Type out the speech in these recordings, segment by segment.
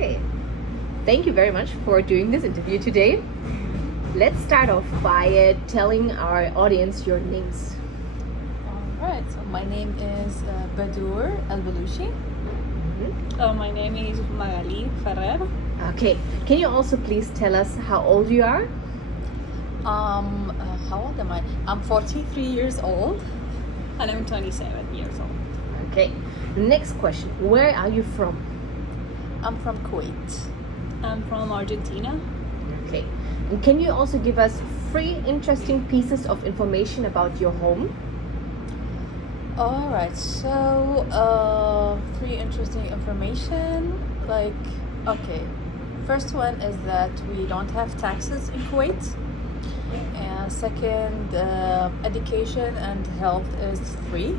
Okay. Thank you very much for doing this interview today. Let's start off by telling our audience your names. Alright, so my name is Badoor and Magali. My name is Magali Ferrer. Okay. Can you also please tell us how old you are? How old am I? I'm 43 years old. And I'm 27 years old. Okay. Next question. Where are you from? I'm from Kuwait. I'm from Argentina. Okay. And can you also give us 3 interesting pieces of information about your home? Alright, so 3 interesting information. Okay. First one is that we don't have taxes in Kuwait. And second, education and health is free.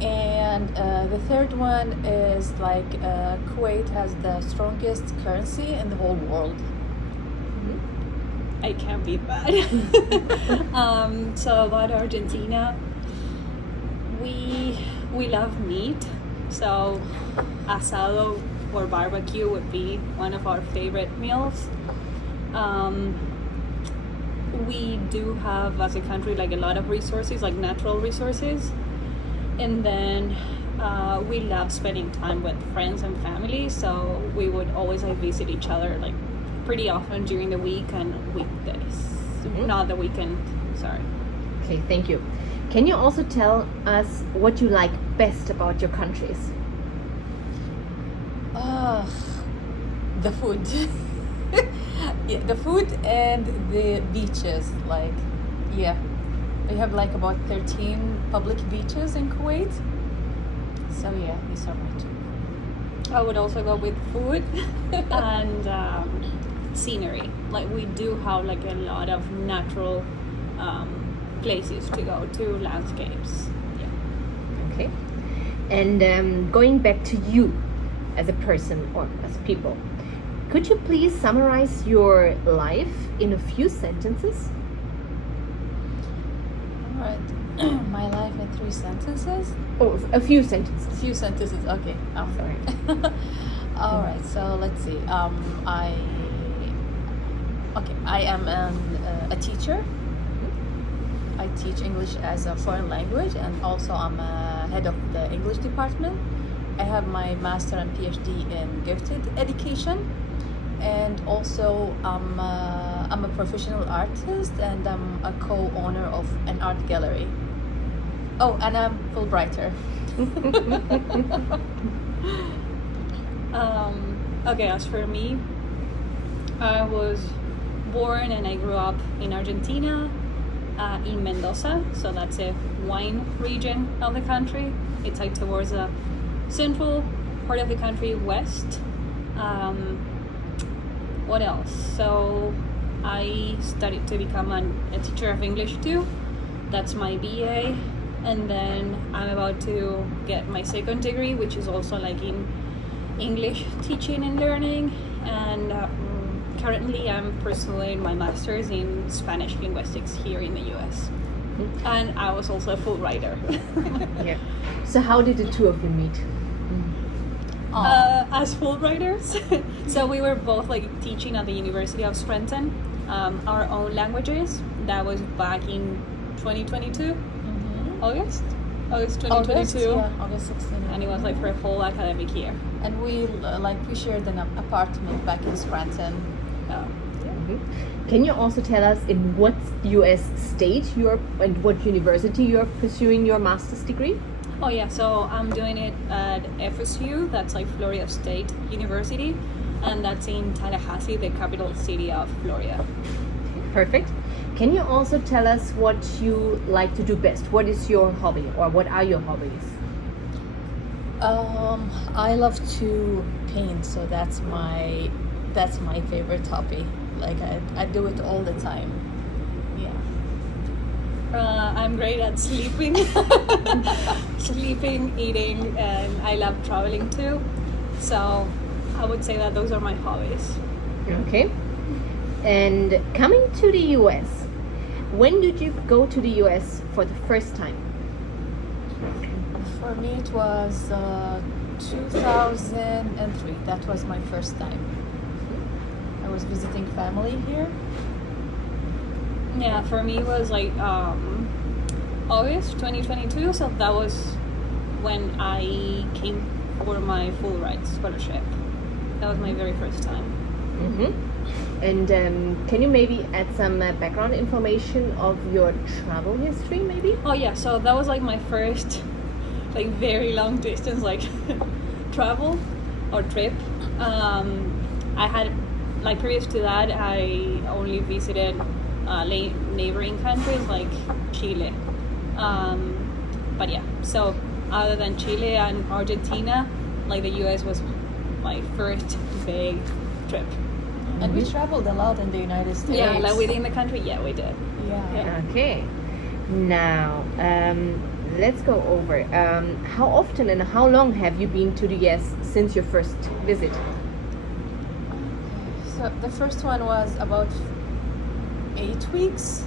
And the third one is Kuwait has the strongest currency in the whole world. I can't beat that. So about Argentina, we love meat. So asado or barbecue would be one of our favorite meals. We do have, as a country, a lot of resources, natural resources. And then we love spending time with friends and family. So we would always visit each other pretty often during the week and weekdays. Not the weekend, sorry. Okay, thank you. Can you also tell us what you like best about your countries? The food. Yeah, the food and the beaches. We have about 13 public beaches in Kuwait. So yeah, these are my 2. I would also go with food and scenery. We do have a lot of natural places to go to, landscapes. Yeah. Okay. And going back to you as a person or as people, could you please summarize your life in a few sentences? Alright, my life in 3 sentences? Oh, a few sentences. Few sentences, okay. I'm sorry. Alright, so let's see. I am a teacher. I teach English as a foreign language, and also I'm a head of the English department. I have my master and PhD in gifted education, and also I'm a professional artist, and I'm a co-owner of an art gallery. Oh, and I'm Fulbrighter. Okay, as for me, I was born and I grew up in Argentina, in Mendoza. So that's a wine region of the country. It's towards the central part of the country, west. What else? So I studied to become a teacher of English too. That's my BA. And then I'm about to get my second degree, which is also in English teaching and learning. And currently I'm pursuing my master's in Spanish linguistics here in the US. And I was also a Fulbrighter. Yeah. So how did the 2 of you meet? As Fulbrighters. So we were both teaching at the University of Scranton, our own languages. That was back in 2022. August 2022. August 16. And it was for a whole academic year. And we shared an apartment back in Scranton. Can you also tell us in what US state and what university you're pursuing your master's degree? Oh yeah, so I'm doing it at FSU, that's Florida State University, and that's in Tallahassee, the capital city of Florida. Perfect. Can you also tell us what you like to do best? What is your hobby, or what are your hobbies? I love to paint, so that's my favorite hobby. I do it all the time. Yeah. I'm great at sleeping, eating, and I love traveling too. So I would say that those are my hobbies. Okay. And coming to the US, when did you go to the US for the first time? For me, it was 2003. That was my first time. I was visiting family here. Yeah, for me it was like August 2022, so that was when I came for my Fulbright scholarship. That was my very first time. And can you maybe add some background information of your travel history, maybe? Oh yeah, so that was like my first like very long distance like travel or trip. I had like previous to that I only visited neighboring countries like Chile. But yeah, so other than Chile and Argentina, like the US was my first big trip. And we traveled a lot in the United States. Yeah, like within the country, yeah, we did. Yeah. Okay. Now, let's go over. How often and how long have you been to the US since your first visit? So the first one was about 8 weeks.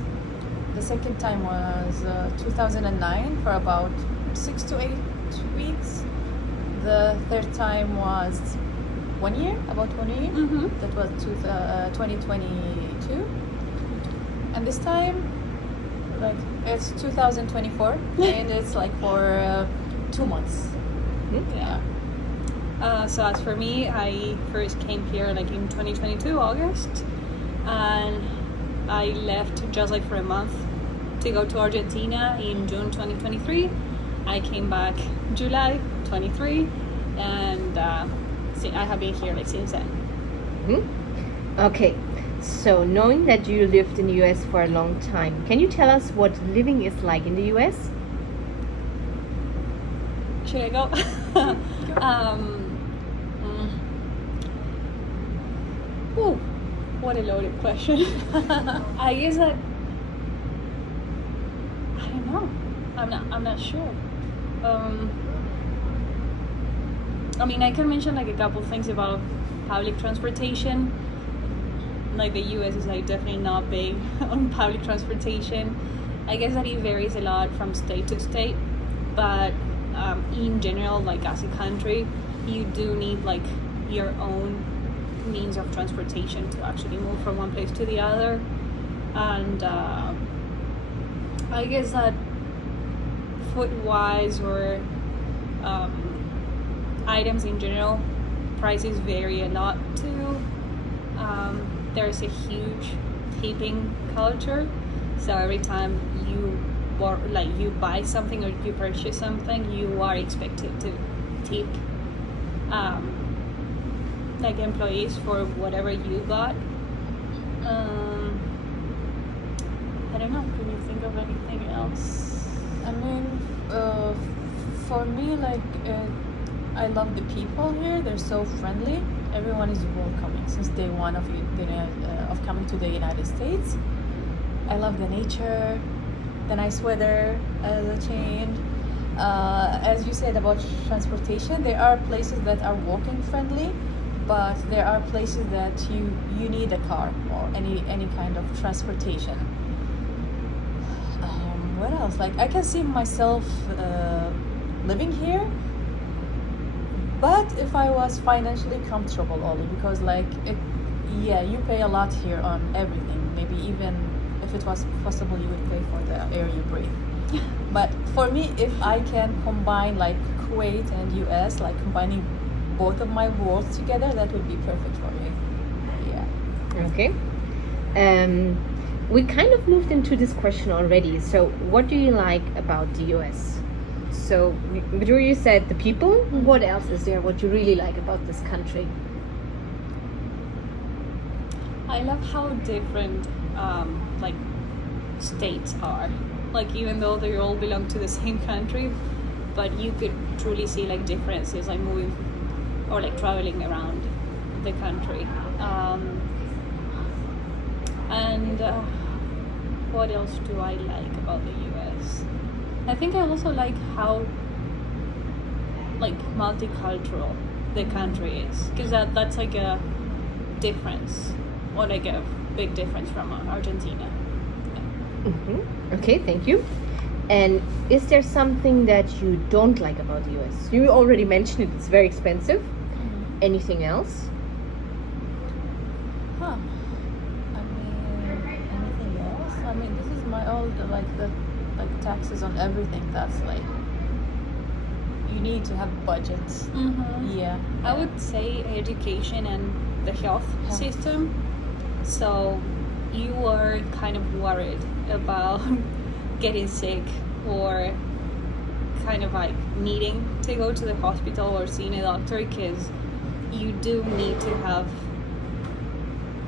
The second time was 2009 for about 6 to 8 weeks. The third time was 1 year, about 1 year. Mm-hmm. That was 2022. And this time, like it's 2024, and it's like for 2 months. Yeah. So as for me, I first came here like in 2022 August, and I left just like for a month to go to Argentina in June 2023. I came back July 23, and I have been here like since then. Okay, so knowing that you lived in the US for a long time, can you tell us what living is like in the US? Should I go? Ooh, what a loaded question. I guess that I don't know. I'm not sure. I mean, I can mention like a couple things about public transportation. Like the US is like definitely not big on public transportation. I guess that it varies a lot from state to state, but in general, like as a country, you do need like your own means of transportation to actually move from one place to the other. And I guess that food-wise or items in general, prices vary a lot too. There's a huge tipping culture, so every time you buy something or you purchase something, you are expected to tip like employees for whatever you got. I don't know, can you think of anything else? I mean, for me, like I love the people here. They're so friendly. Everyone is welcoming since day one of coming to the United States. I love the nature, the nice weather, the change. As you said about transportation, there are places that are walking friendly, but there are places that you need a car or any kind of transportation. What else? Like I can see myself living here, but if I was financially comfortable only, because you pay a lot here on everything. Maybe even if it was possible, you would pay for the air you breathe. But for me, if I can combine like Kuwait and US, like combining both of my worlds together, that would be perfect for me. Yeah. Okay. We kind of moved into this question already. So, what do you like about the US? So, Badoor, you said the people. What else is there? What you really like about this country? I love how different like states are. Like even though they all belong to the same country, but you could truly see like differences, like moving or like traveling around the country. And what else do I like about the US? I think I also like how like multicultural the country is, because that's like a difference, or like a big difference from Argentina. Okay, thank you. And is there something that you don't like about the US? You already mentioned it, it's very expensive. Anything else? Huh. I mean, anything else? I mean, this is my old, like taxes on everything. That's like, you need to have budgets. Yeah. I would say education and the health system. So you are kind of worried about getting sick or kind of like needing to go to the hospital or seeing a doctor, because you do need to have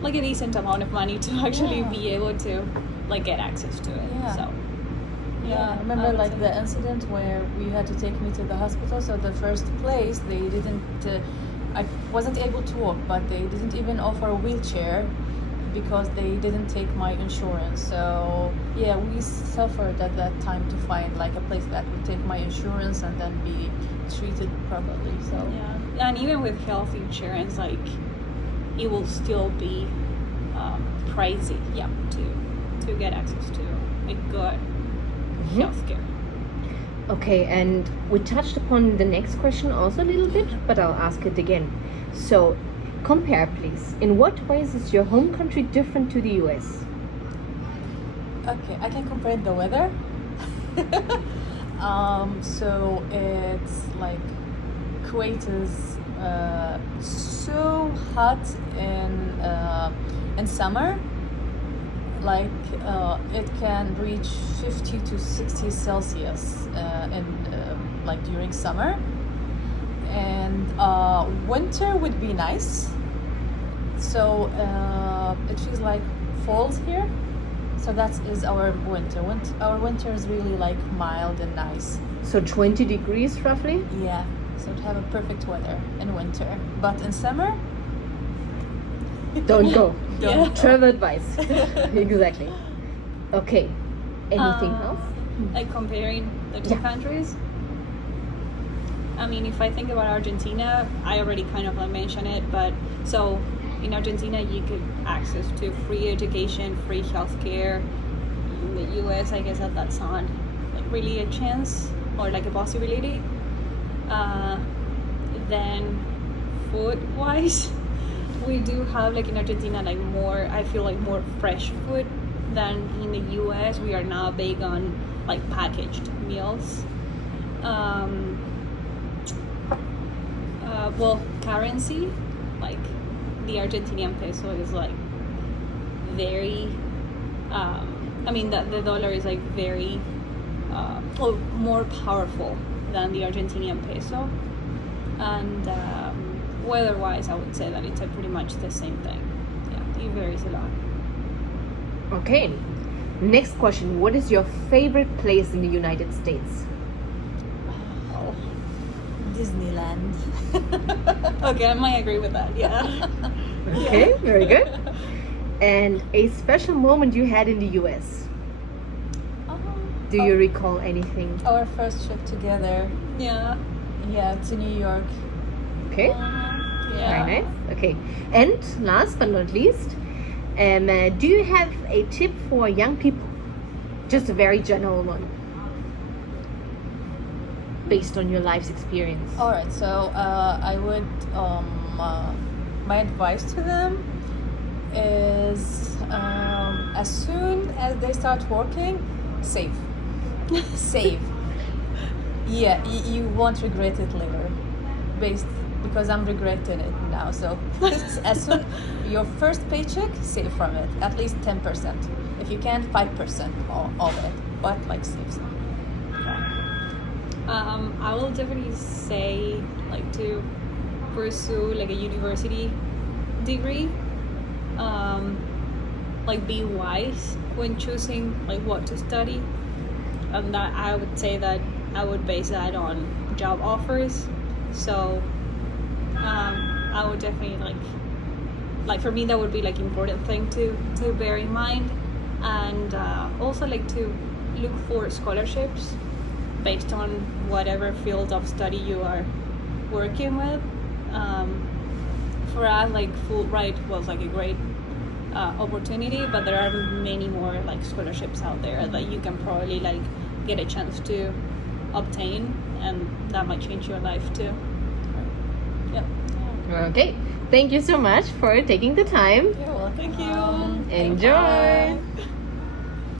like a decent amount of money to actually be able to like get access to it. Yeah. So Yeah, I remember would like say the incident where we had to take me to the hospital. So the first place they didn't, I wasn't able to walk, but they didn't even offer a wheelchair because they didn't take my insurance. So yeah, we suffered at that time to find like a place that would take my insurance and then be treated properly. So yeah, and even with health insurance, like it will still be pricey. Yeah. To get access to a good healthcare. Okay, and we touched upon the next question also a little bit, but I'll ask it again. So, compare please. In what ways is your home country different to the US? okay, I can compare the weather. So it's like Kuwait is so hot in summer. Like it can reach 50 to 60 Celsius in like during summer, and winter would be nice. So it feels like falls here. So that is our winter. Our winter is really like mild and nice. So 20 degrees roughly? Yeah. So to have a perfect weather in winter, but in summer, Don't go. Don't go. Travel advice. Exactly. Okay. Anything else? Like comparing the two countries. I mean, if I think about Argentina, I already kind of like mentioned it, but so in Argentina you get access to free education, free healthcare. In the US, I guess that's not like really a chance or like a possibility. Then food-wise, we do have like in Argentina like more, I feel like more fresh food than in the US. We are now big on like packaged meals. Well, currency, like the Argentinian peso is like very I mean that the dollar is like very more powerful than the Argentinian peso, and weather-wise, I would say that it's pretty much the same thing. Yeah, it varies a lot. Okay. Next question. What is your favorite place in the United States? oh, Disneyland. Okay, I might agree with that. Yeah. Okay, very good. And a special moment you had in the US. Do you recall anything? Our first trip together, Yeah. yeah, to New York. Okay. Yeah. Very nice. Okay. And last but not least, do you have a tip for young people? Just a very general one, based on your life's experience. All right, so I would my advice to them is as soon as they start working, save. Save. Yeah, you won't regret it later. Because I'm regretting it now. So as soon your first paycheck, save from it at least 10%. If you can, 5% of it, but like save some. Yeah. I will definitely say like to pursue like a university degree. Like be wise when choosing like what to study, and that I would say that I would base that on job offers. So I would definitely like for me that would be like important thing to bear in mind, and also like to look for scholarships based on whatever field of study you are working with. For us, like Fulbright was like a great opportunity, but there are many more like scholarships out there that you can probably like get a chance to obtain, and that might change your life too. Yeah. Okay. Thank you so much for taking the time. You're welcome. Thank you. Enjoy.